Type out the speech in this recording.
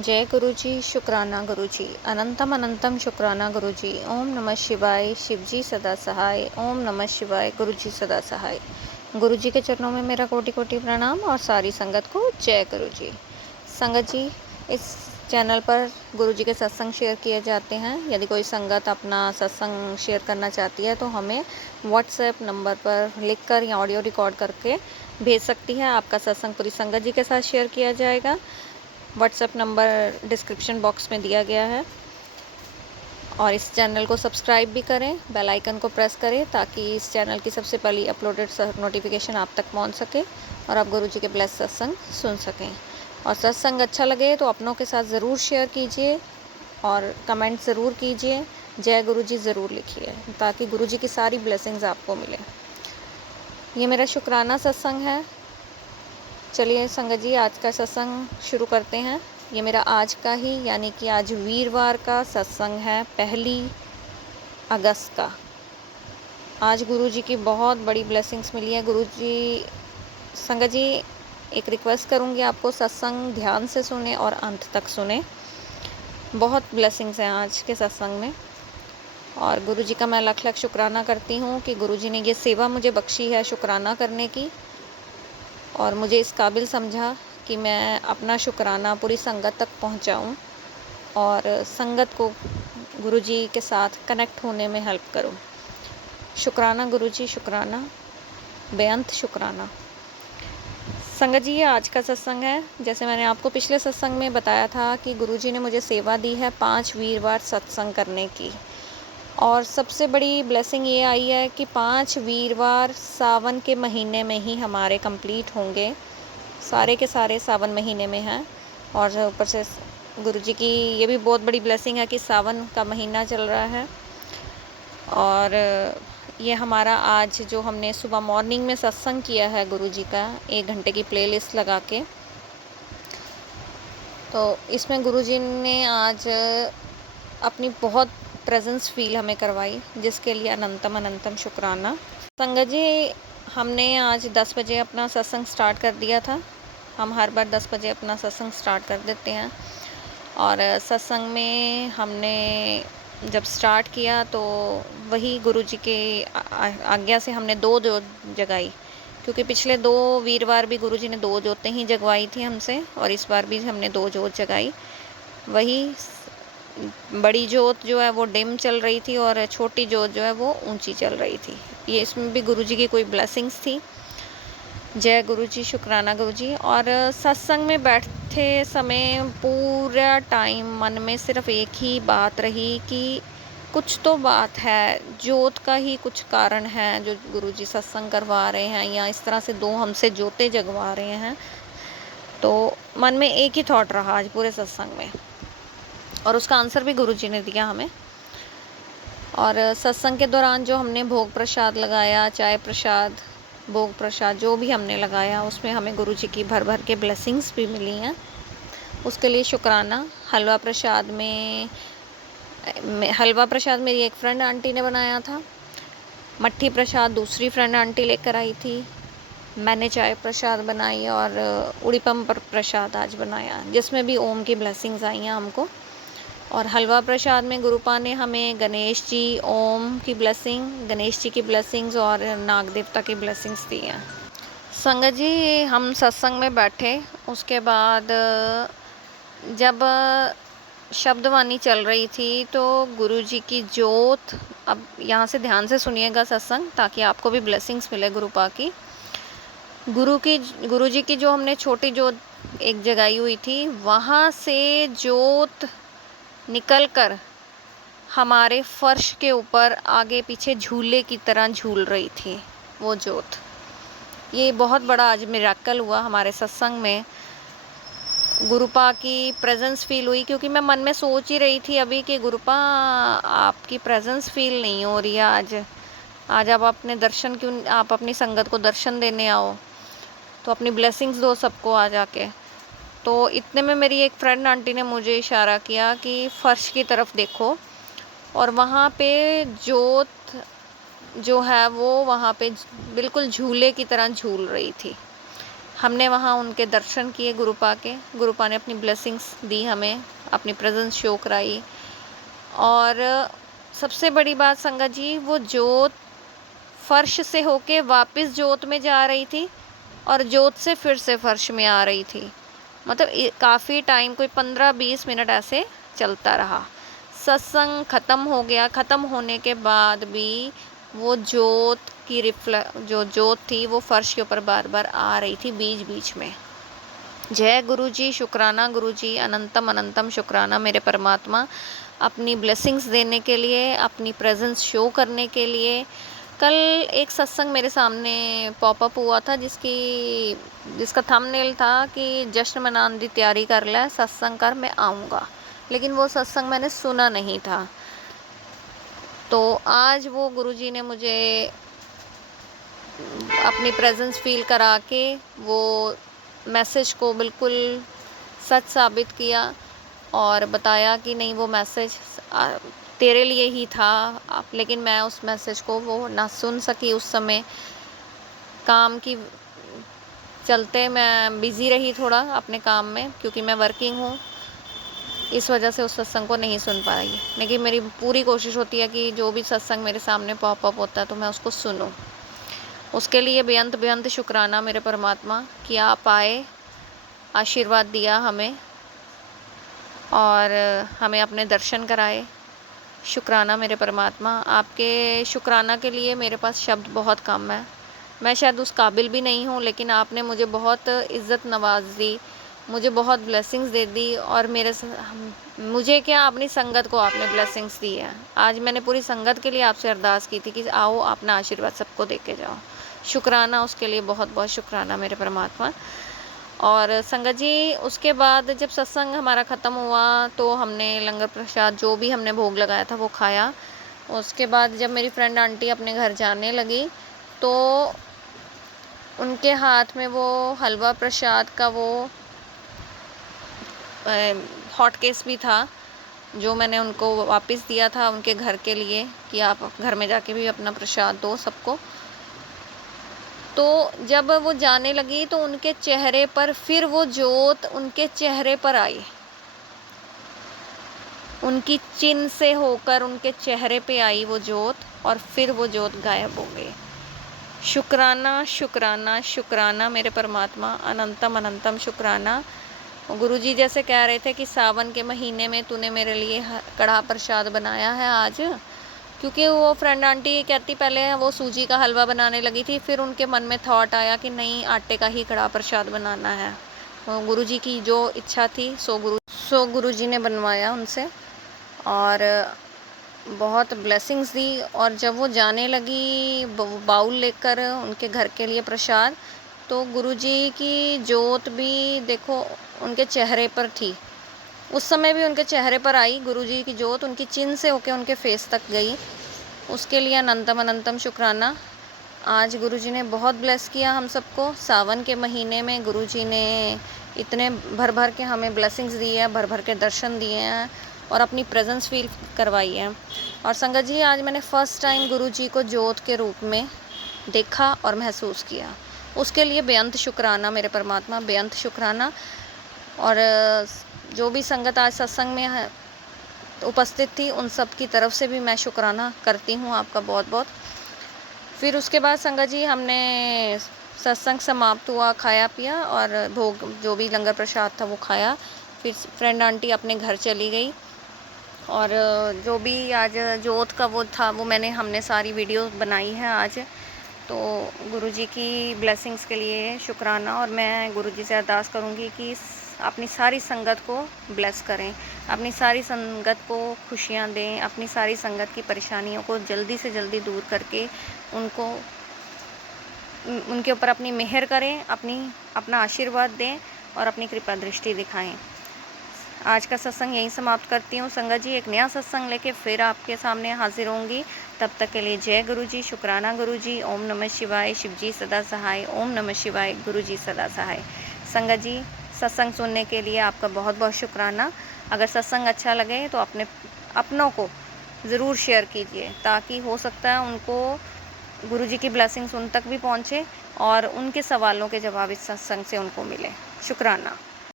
जय गुरु जी, शुक्राना गुरु जी, अनंतम अनंतम शुक्राना गुरु जी। ओम नमः शिवाय, शिव जी सदा सहाय। ओम नमः शिवाय, गुरु जी सदा सहाय। गुरु जी के चरणों में मेरा कोटि कोटि प्रणाम और सारी संगत को जय गुरु जी। संगत जी, इस चैनल पर गुरु जी के सत्संग शेयर किए जाते हैं। यदि कोई संगत अपना सत्संग शेयर करना चाहती है तो हमें व्हाट्सएप नंबर पर लिखकर या ऑडियो रिकॉर्ड करके भेज सकती है। आपका सत्संग पूरी संगत जी के साथ शेयर किया जाएगा। व्हाट्सएप नंबर डिस्क्रिप्शन बॉक्स में दिया गया है। और इस चैनल को सब्सक्राइब भी करें, बेल आइकन को प्रेस करें ताकि इस चैनल की सबसे पहली अपलोडेड नोटिफिकेशन आप तक पहुंच सके और आप गुरु जी के ब्लेस सत्संग सुन सकें। और सत्संग अच्छा लगे तो अपनों के साथ ज़रूर शेयर कीजिए और कमेंट ज़रूर कीजिए, जय गुरु जी ज़रूर लिखिए ताकि गुरु जी की सारी ब्लेसिंग्स आपको मिले। ये मेरा शुक्राना सत्संग है। चलिए संगत जी, आज का सत्संग शुरू करते हैं। ये मेरा आज का ही यानी कि आज वीरवार का सत्संग है, 1 अगस्त का। आज गुरु जी की बहुत बड़ी ब्लेसिंग्स मिली है। गुरु जी, संगत जी, एक रिक्वेस्ट करूँगी आपको, सत्संग ध्यान से सुने और अंत तक सुने। बहुत ब्लेसिंग्स हैं आज के सत्संग में और गुरु जी का मैं लख लख शुक्राना करती हूँ कि गुरु जी ने ये सेवा मुझे बख्शी है शुक्राना करने की और मुझे इस काबिल समझा कि मैं अपना शुक्राना पूरी संगत तक पहुंचाऊं और संगत को गुरु जी के साथ कनेक्ट होने में हेल्प करूं। शुक्राना गुरु जी, शुक्राना, बेअंत शुक्राना। संगत जी, ये आज का सत्संग है। जैसे मैंने आपको पिछले सत्संग में बताया था कि गुरु जी ने मुझे सेवा दी है 5 वीरवार सत्संग करने की और सबसे बड़ी ब्लेसिंग ये आई है कि 5 वीरवार सावन के महीने में ही हमारे कंप्लीट होंगे। सारे के सारे सावन महीने में हैं और ऊपर से गुरु जी की ये भी बहुत बड़ी ब्लेसिंग है कि सावन का महीना चल रहा है। और ये हमारा आज जो हमने सुबह मॉर्निंग में सत्संग किया है गुरु जी का 1 घंटे की प्लेलिस्ट लगा के, तो इसमें गुरु जी ने आज अपनी बहुत प्रेजेंस फील हमें करवाई, जिसके लिए अनंतम अनंतम शुक्राना। संगत जी, हमने आज 10 बजे अपना सत्संग स्टार्ट कर दिया था। हम हर बार 10 बजे अपना सत्संग स्टार्ट कर देते हैं और सत्संग में हमने जब स्टार्ट किया तो वही गुरु जी के आज्ञा से हमने 2 जोत जगाई, क्योंकि पिछले 2 वीरवार भी गुरु जी ने 2 जोतें ही जगवाई थी हमसे और इस बार भी हमने 2 जोत जगाई। वही बड़ी जोत जो है वो डिम चल रही थी और छोटी जोत जो है वो ऊंची चल रही थी। ये इसमें भी गुरु जी की कोई ब्लेसिंग्स थी। जय गुरु जी, शुक्राना गुरु जी। और सत्संग में बैठते समय पूरा टाइम मन में सिर्फ एक ही बात रही कि कुछ तो बात है, जोत का ही कुछ कारण है जो गुरु जी सत्संग करवा रहे हैं या इस तरह से 2 हमसे जोतें जगवा रहे हैं। तो मन में एक ही थॉट रहा आज पूरे सत्संग में और उसका आंसर भी गुरु जी ने दिया हमें। और सत्संग के दौरान जो हमने भोग प्रसाद लगाया, चाय प्रसाद, भोग प्रसाद जो भी हमने लगाया, उसमें हमें गुरु जी की भर भर के ब्लेसिंग्स भी मिली हैं। उसके लिए शुक्राना। हलवा प्रसाद हलवा प्रसाद मेरी एक फ्रेंड आंटी ने बनाया था। मट्ठी प्रसाद दूसरी फ्रेंड आंटी लेकर आई थी। मैंने चाय प्रसाद बनाई और उड़ीपम प्रसाद आज बनाया, जिसमें भी ओम की ब्लेसिंग्स आई हैं हमको। और हलवा प्रसाद में गुरुपा ने हमें गणेश जी, ओम की ब्लेसिंग, गणेश जी की ब्लेसिंग्स और नाग देवता की ब्लेसिंग्स दी हैं। संगत जी, हम सत्संग में बैठे, उसके बाद जब शब्दवाणी चल रही थी तो गुरु जी की जोत, अब यहाँ से ध्यान से सुनिएगा सत्संग ताकि आपको भी ब्लेसिंग्स मिले गुरुपा की। गुरु जी की जो हमने छोटी जोत एक जगाई हुई थी, वहाँ से जोत निकल कर हमारे फर्श के ऊपर आगे पीछे झूले की तरह झूल रही थी वो जोत। ये बहुत बड़ा आज मिरेकल हुआ हमारे सत्संग में। गुरुपा की प्रेजेंस फील हुई, क्योंकि मैं मन में सोच ही रही थी अभी कि गुरुपा आपकी प्रेजेंस फील नहीं हो रही है आज आप अपने दर्शन क्यों, आप अपनी संगत को दर्शन देने आओ, तो अपनी ब्लेसिंग्स दो सबको आ जाके। तो इतने में मेरी एक फ्रेंड आंटी ने मुझे इशारा किया कि फ़र्श की तरफ देखो, और वहाँ पे जोत जो है वो वहाँ पे बिल्कुल झूले की तरह झूल रही थी। हमने वहाँ उनके दर्शन किए गुरुपा के। गुरुपा ने अपनी ब्लेसिंग्स दी हमें, अपनी प्रेजेंस शो कराई। और सबसे बड़ी बात संगत जी, वो जोत फर्श से होके वापस जोत में जा रही थी और जोत से फिर से फर्श में आ रही थी। मतलब काफ़ी टाइम, कोई 15-20 मिनट ऐसे चलता रहा। सत्संग ख़त्म हो गया। ख़त्म होने के बाद भी वो जोत की जो जोत थी वो फर्श के ऊपर बार बार आ रही थी बीच बीच में। जय गुरु जी, शुक्राना गुरु जी, अनंतम अनंतम शुक्राना मेरे परमात्मा, अपनी ब्लेसिंग्स देने के लिए, अपनी प्रेजेंस शो करने के लिए। कल एक सत्संग मेरे सामने पॉपअप हुआ था जिसका थंबनेल था कि जश्न मनाने की तैयारी कर ले, सत्संग कर, मैं आऊँगा। लेकिन वो सत्संग मैंने सुना नहीं था। तो आज वो गुरुजी ने मुझे अपनी प्रेजेंस फील करा के वो मैसेज को बिल्कुल सच साबित किया और बताया कि नहीं, वो मैसेज तेरे लिए ही था। लेकिन मैं उस मैसेज को वो ना सुन सकी उस समय, काम की चलते मैं बिज़ी रही थोड़ा अपने काम में, क्योंकि मैं वर्किंग हूँ, इस वजह से उस सत्संग को नहीं सुन पाई। लेकिन मेरी पूरी कोशिश होती है कि जो भी सत्संग मेरे सामने पॉपअप होता है तो मैं उसको सुनूं। उसके लिए बेअंत बेअंत शुक्राना मेरे परमात्मा कि आप आए, आशीर्वाद दिया हमें और हमें अपने दर्शन कराए। शुक्राना मेरे परमात्मा, आपके शुक्राना के लिए मेरे पास शब्द बहुत कम है। मैं शायद उस काबिल भी नहीं हूँ, लेकिन आपने मुझे बहुत इज़्ज़त नवाज दी, मुझे बहुत ब्लेसिंग्स दे दी। और मुझे क्या, अपनी संगत को आपने ब्लेसिंग्स दी है। आज मैंने पूरी संगत के लिए आपसे अरदास की थी कि आओ अपना आशीर्वाद सबको दे के जाओ। शुक्राना, उसके लिए बहुत बहुत शुक्राना मेरे परमात्मा। और संगत जी, उसके बाद जब सत्संग हमारा ख़त्म हुआ तो हमने लंगर प्रसाद जो भी हमने भोग लगाया था वो खाया। उसके बाद जब मेरी फ्रेंड आंटी अपने घर जाने लगी तो उनके हाथ में वो हलवा प्रसाद का वो हॉट केस भी था, जो मैंने उनको वापस दिया था उनके घर के लिए कि आप घर में जाके भी अपना प्रसाद दो सबको। तो जब वो जाने लगी तो उनके चेहरे पर फिर वो जोत उनके चेहरे पर आई, उनकी चिन से होकर उनके चेहरे पे आई वो जोत, और फिर वो जोत गायब हो गई। शुक्राना शुक्राना शुक्राना मेरे परमात्मा, अनंतम अनंतम शुक्राना। गुरुजी जैसे कह रहे थे कि सावन के महीने में तूने मेरे लिए कढ़ा प्रसाद बनाया है आज, क्योंकि वो फ्रेंड आंटी कहती पहले वो सूजी का हलवा बनाने लगी थी, फिर उनके मन में थॉट आया कि नहीं, आटे का ही कढ़ा प्रसाद बनाना है। तो गुरुजी की जो इच्छा थी सो गुरुजी ने बनवाया उनसे और बहुत ब्लेसिंग्स दी। और जब वो जाने लगी बाउल लेकर उनके घर के लिए प्रसाद, तो गुरुजी की जोत भी देखो उनके चेहरे पर थी। उस समय भी उनके चेहरे पर आई गुरुजी की जोत, उनकी चिन से होके उनके फेस तक गई। उसके लिए अनंतम अनंतम शुक्राना। आज गुरुजी ने बहुत ब्लेस किया हम सबको। सावन के महीने में गुरुजी ने इतने भर भर के हमें ब्लेसिंग्स दी है, भर भर के दर्शन दिए हैं और अपनी प्रेजेंस फील करवाई है। और संगत जी, आज मैंने फ़र्स्ट टाइम गुरुजी को जोत के रूप में देखा और महसूस किया। उसके लिए बेअंत शुक्राना मेरे परमात्मा, बेअंत शुक्राना। और जो भी संगत आज सत्संग में उपस्थित थी उन सब की तरफ से भी मैं शुक्राना करती हूँ आपका बहुत बहुत। फिर उसके बाद संगत जी, हमने सत्संग समाप्त हुआ, खाया पिया और भोग जो भी लंगर प्रसाद था वो खाया। फिर फ्रेंड आंटी अपने घर चली गई और जो भी आज जोत का वो था वो हमने सारी वीडियो बनाई है आज। तो गुरुजी की ब्लेसिंग्स के लिए शुक्राना। और मैं गुरुजी से अरदास करूँगी कि अपनी सारी संगत को ब्लेस करें, अपनी सारी संगत को खुशियाँ दें, अपनी सारी संगत की परेशानियों को जल्दी से जल्दी दूर करके उनके ऊपर अपनी मेहर करें, अपना आशीर्वाद दें और अपनी कृपा दृष्टि दिखाएं। आज का सत्संग यहीं समाप्त करती हूँ संगत जी। एक नया सत्संग लेके फिर आपके सामने हाजिर होंगी। तब तक के लिए जय गुरु जी, शुक्राना गुरु जी। ओम नमः शिवाय, शिव जी सदा सहाय। ओम नमः शिवाय, गुरु जी सदा सहाय। संगत जी, सत्संग सुनने के लिए आपका बहुत बहुत शुक्राना। अगर सत्संग अच्छा लगे तो अपनों को ज़रूर शेयर कीजिए, ताकि हो सकता है उनको गुरुजी की ब्लेसिंग्स उन तक भी पहुँचे और उनके सवालों के जवाब इस सत्संग से उनको मिले। शुक्राना।